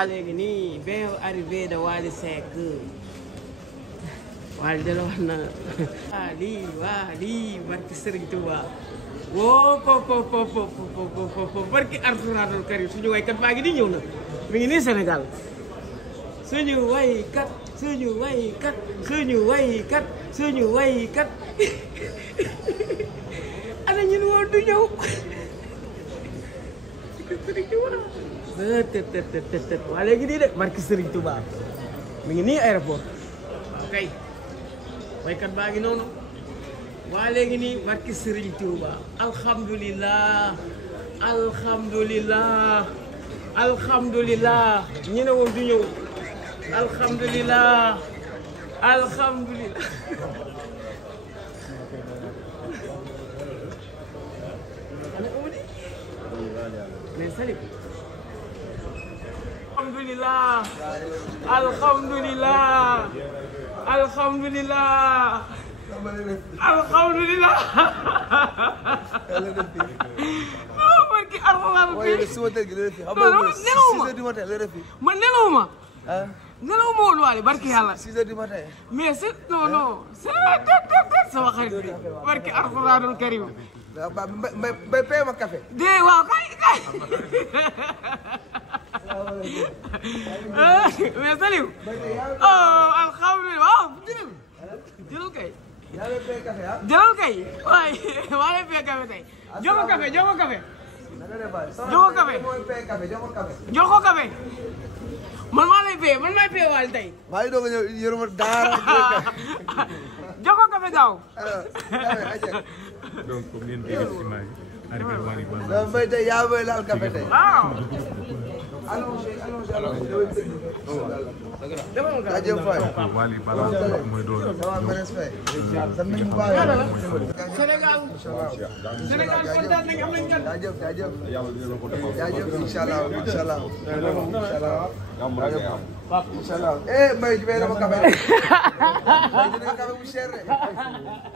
waa léegi nii bien arrivé de Wally Seck Wally de la wax na waa lii barki Serigne Touba woo po barki Alxuraanul Karim suñu waykat baa ngi di ñëw na mi ngi nii Sénégal suñu waykat ana ñun woon du ñëw waa léegi nii de barki Serigne Touba mi ngi nii aéroport kay waykat baa ngi noonu waa léegi nii barki Serigne Touba alhamdulilah ñu ne woon du ñëw alhamdulilah mais Salim alhamdulilah barki Alxuraan man nelawuma woon Wally barki yàlla 6 heures du matin mais c'est non sama xarit bi barki Alxuraanul Karim bay pay ma café de waaw kay mais Salim alhamdulilah waaw jëlal kay jëlal kay waay maa lay pay café tey jox ko café jox ko café man maa lay pay man maay pay Wally tey maa ngi doog a ñëw yoruma dara jox ko café gaaw donc comme ni ngeen di image arrivé Wally da bay tey yaa bay laal café tey waaw jaajëf Faye Wally balaa mooy doon Sénégal kontaan nañ am nañ gan jaajëf inshallah Mbaye ji bay dama café dina café bu cher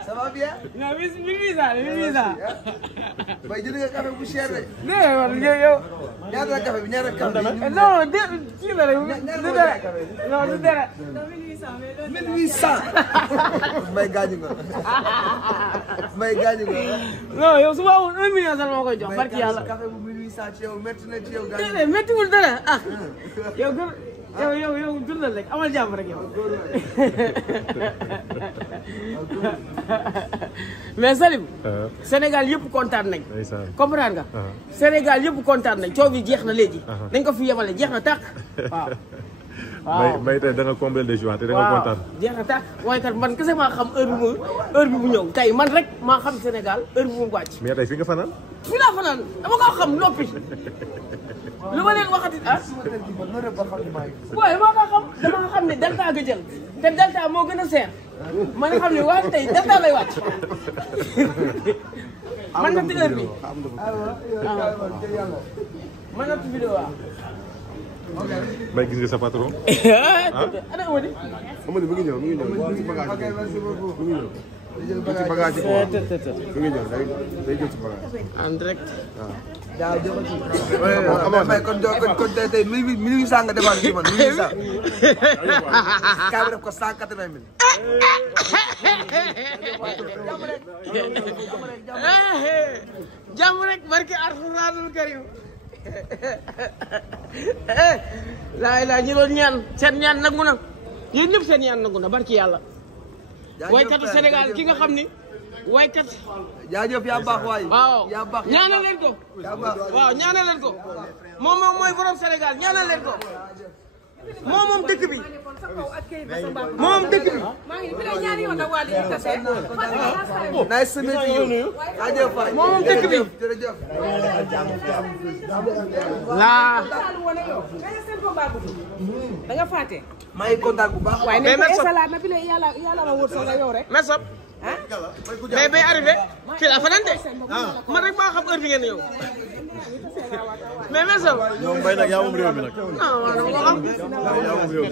ça va bien non mi visa Mbaye ji dina café bu cher de war yow ñaata café bi ñaata café non de ci la rek du dara 1800 Mbaye gaañu ko non yow su ma amoon 1 million sax moo koy jox barki yàlla café bu 1800 ci yow métti na ci yow gaañu déedéet méttiwul dara ah yow dundal rek amal jàmm rek yow mais Salim Sénégal yëpp kontaan nañ comprendre nga Sénégal yëpp kontaan nañ coow bi jeex na léegi dañ ko fi yemale jeex na tàkk waaw Mbaye tey da nga combler de joie te da nga kontaan jeex na tàkk waaye kat man kese maa xam heure bi mu ñëw tey man rek maa xam Sénégal heure bi mu wàcc mais tey fi nga fanaan fi laa fanaan dama ko xam noppi lu ma leen waxati waaye maa ko xam dama xam ne Delta nga jël te Delta moo gën a seer ma nga xam ne waa tey Delta lay wàcc man na ti heure bi man na ti vidéo waaw Mbaye gis nga sa patron ana Amady Amady mi ngi ñëw ci bagage mi ngi ñëw ci bagage quoi mi ngi ñëw day jël ci bagage en direct Mbaye kon tey 1800 nga defaat ci man 1800 kaa bi def ko 180 000 jàmm rek barke Alxuraanul Karim laa ñu doon ñaan seen ñaan nangu na yéen ñëpp seen ñaan nangu na barki yàlla waykatu Sénégal ki nga xam ni waykat jaajëf yaa baax waay waaw yaa baax ñaanal leen ko waaw ñaanal leen ko moom mooy borom Sénégal ñaanal leen ko moom dëkk bi moom dëkk bi nice to meet you jaajëf waay moom dëkk bi jërëjëf laa da nga fàtte. maa ngi kontaan bu baax waaye nañ ko insalaat na bi la yàlla ma wër sa yow rek. merci mais bay arrivé fii la fanaan de man rek maa xam heure bi ngeen ñëw mais merci ñoom Mbaye nag yaa moom réew mi nag non dama ko xam yaa moom réew mi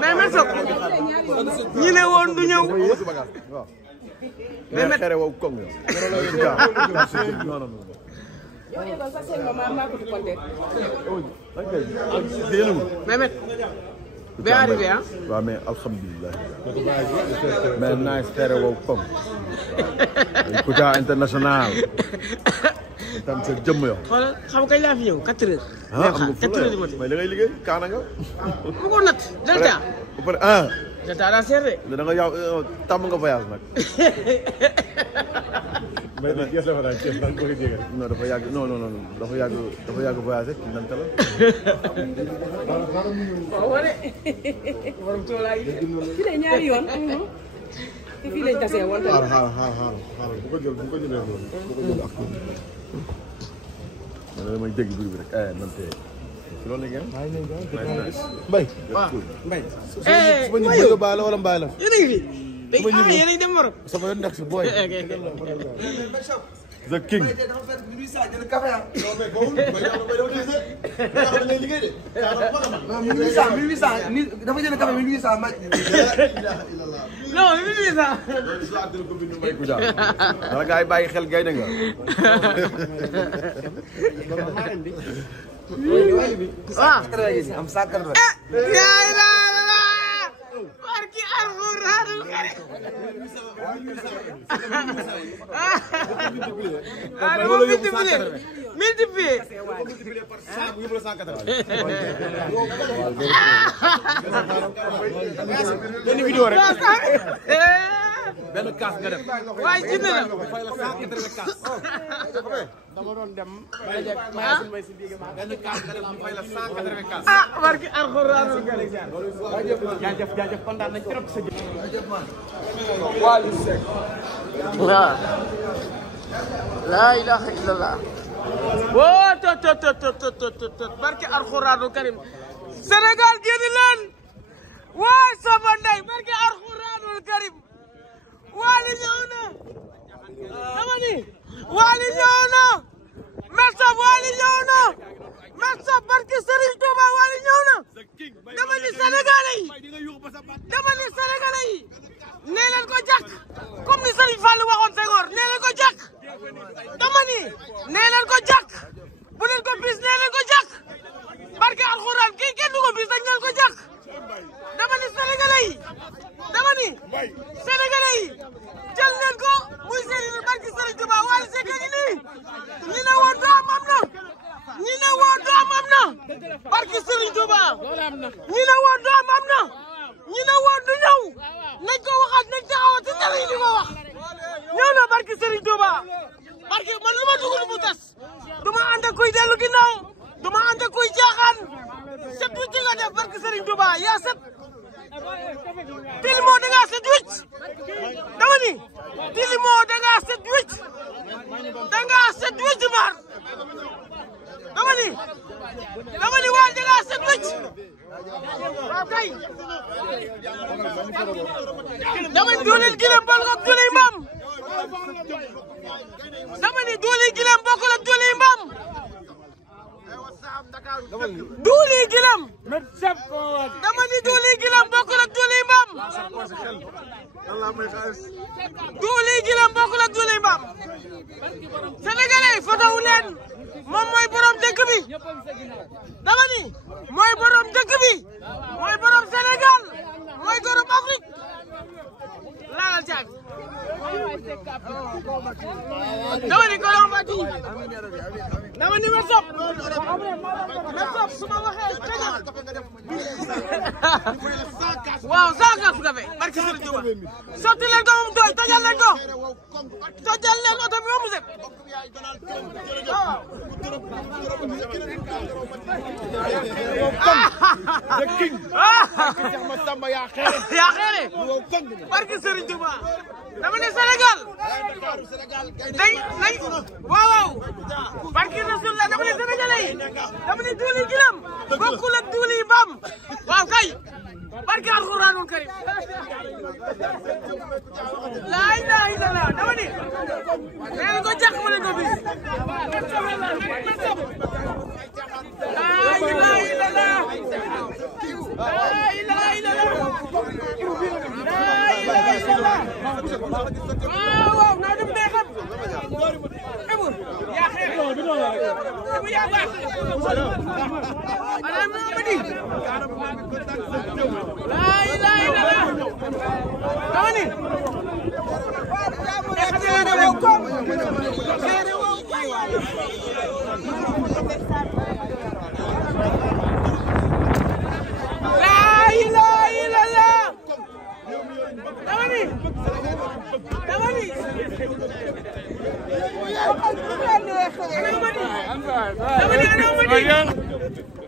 mais merci ñi ne woon du ñëw mais xere wow koŋ sa seen maa ko di compter. Mehmet. Bien arrivé hein. waaw mais alhamdulilah. mais naa espérer wow comme. Kouthia international. tam sa jëmm yow. xoolal xam kañ laa fi ñëw 4 heures. ah am nga 4 heures du matin. mais da ngay liggéey kaana nga. mu ko natt Delta. ba pare ah. Delta daa seer de. da nga yaw tàmm nga voyage nag. mais nag kees la fa daal kees da nga koy jégal. non dafa yàgg non dafa yàgg voyage rek nanta la. waaw wane. borom toolaa yi. fii de ñaari yoon. te fii lañ tasee woon tamit. xaaral bu ko jëlee loolu. man damay dégg bruit bi rek nante. loolu la ngeen. Mbaye. waaw Mbaye. suba ñu bëgg a baal wala mbaay la. yéen a ngi fi. yéen a ngi dem Maroc. sama yoon nekk si booy. The King. non mais boobu dafa jënd café 1800 ma. non 1800. dara gars yi bàyyi xel gay na nga. waaw. am 180. barki alxuraanul karim. ah dama multiplier. benn vidéo rek. benn kaas nga def. waaye jënd na. dama doon dem. benn kaas nga def ñu fay la 180 kaas. ah barki alxuraanul karim. jaajëf kontaan nañ trop sa jëf. Wally Seck. waaw. laa ilaaha illallah. woo tot barki alxuraanul karim. Sénégal génn leen. waay sama ndey barki alxuraanul karim. Wally ñëw na. dama ni. Wally ñëw na. merci Wally ñëw na. merci barki Serigne Touba Wally ñëw na. dama ni Sénégalais yi. dama ni Sénégalais yi. nee leen ko jàkk comme ni Serigne Fall waxoon Senghor nee leen ko jàkk. dama ni nee leen ko jàkk bu leen ko bis nee leen ko jàkk barke alxuraan kii kenn du ko bis dañ leen ko jàkk. dama ni Sénégalais yi. dama ni Sénégalais yi jël leen ko muy Serigne barke Serigne Touba Wally Seck ngi nii. ñi ne woon doom am na. ñi ne woon doom am na. barke Serigne Touba. ñi ne woon doom am na. ñi ne woon du ñëw. nañ ko waxaat nañ taxawaat ci télé yi di ko wax. ñëw na barke Serigne Touba. barke man lu ma dugg mu tas. du ma ànd ak kuy dellu ginnaaw. du ma ànd ak kuy jaaxaan. set wicc nga def barke Serigne Touba yaa set. Tilimo da ngaa set wicc. dama ni. Tilimo da ngaa set wicc. da ngaa set wicc maar. dama ni waa da ngaa set wicc. waaw kay. dama ni dooleel gileem bokkul ak dooleel mbaam. dama ni dooleel gileem bokkul ak dooleel mbaam. dooleel gileem. dama ni dooleel gileem bokkul ak dooleel mbaam. dooleel gileem bokkul ak dooleel mbaam. Sénégalais photo wu leen. moom mooy borom dëkk bi. dama ni mooy borom dëkk bi. mooy borom Sénégal. mooy borom Afrique. laalal caag. dama ni ko doon bati. dama ni ma sopp. ma sopp su ma waxee kaña. waaw 100 kaas café barke Serigne Touba. sotti leen ko moom tooy tojal leen ko. tojal leen oto bi ba mu set. waaw. The King. yaa xeere. barke Serigne Touba. dama ne Sénégal. day waaw. barke Rasulullah dama ne Sénégalais yi. dama ne duuli gilam. bokkul ak duuli mbaam. waaw kay. barke alxuraanul karim. laa ilaaha illallah dama ni. nee na ko jàkk ma ne ko bis. laa ilaaha illallah. laa ilaaha illallah. laa ilaaha illallah. waaw naa dem day xam. yaa xeex.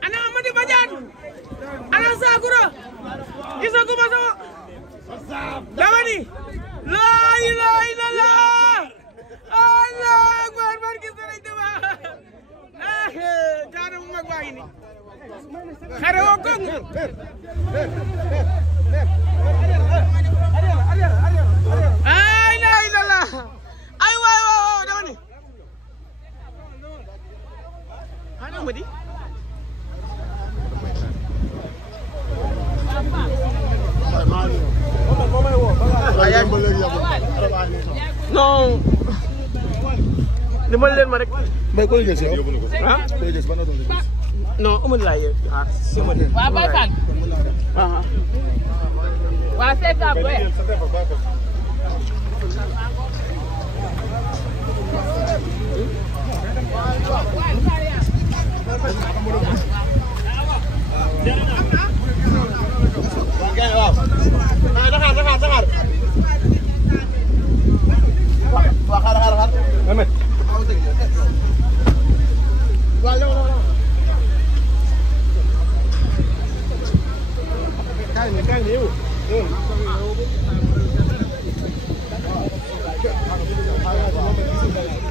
Ana Amady Badiane ana Sakura gisaguma sama dama ni la ilaha illallah Allah akbar barki Sëriñ Tuba jaana mu mag baa ngi ni xare woo ko ay la illallah ay waay waaw dama ni ana Amady non dimbali leen ma rek. mbay koy gis yow. ah koy gis ban oto nga gis. non amul laa yëg ah si ma de. waaw Baye Fall. waaw c'est ça boy.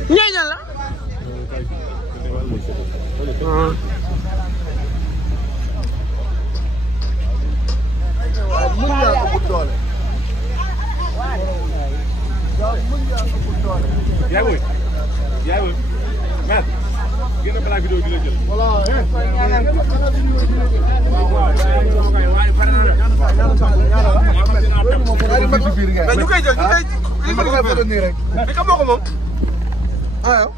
ñeeñal la. mën ngaa ëpp doole. yaa ngi woy mais génn balaa vidéo bi la jël. mais ñu koy jël ñu koy nii rek. bi ka moo ko moom. ah yow.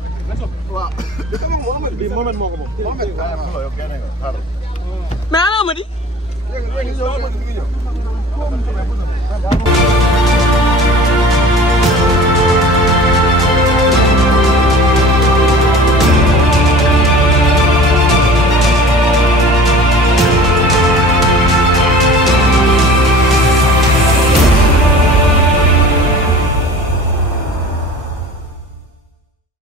waaw. bi ka moom Mohamed bi Mohamed moo ko moom. mais ana Amady. léegi